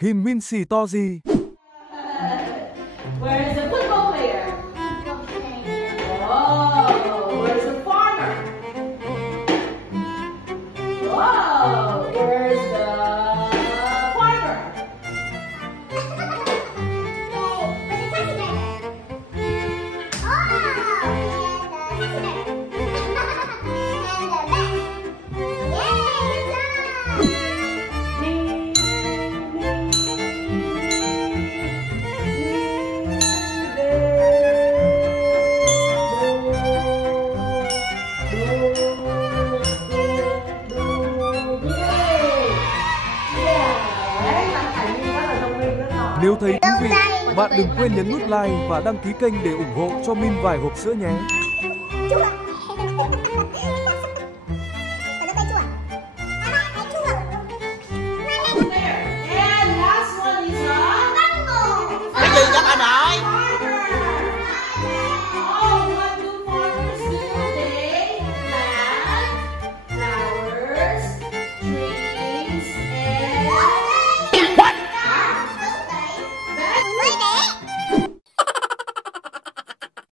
Him Min Si To Ji. Where's the football player? Whoa, where's the farmer? Whoa, where's the farmer? Nếu thấy thú vị, bạn đừng quên nhấn nút like và đăng ký kênh để ủng hộ cho Min vài hộp sữa nhé.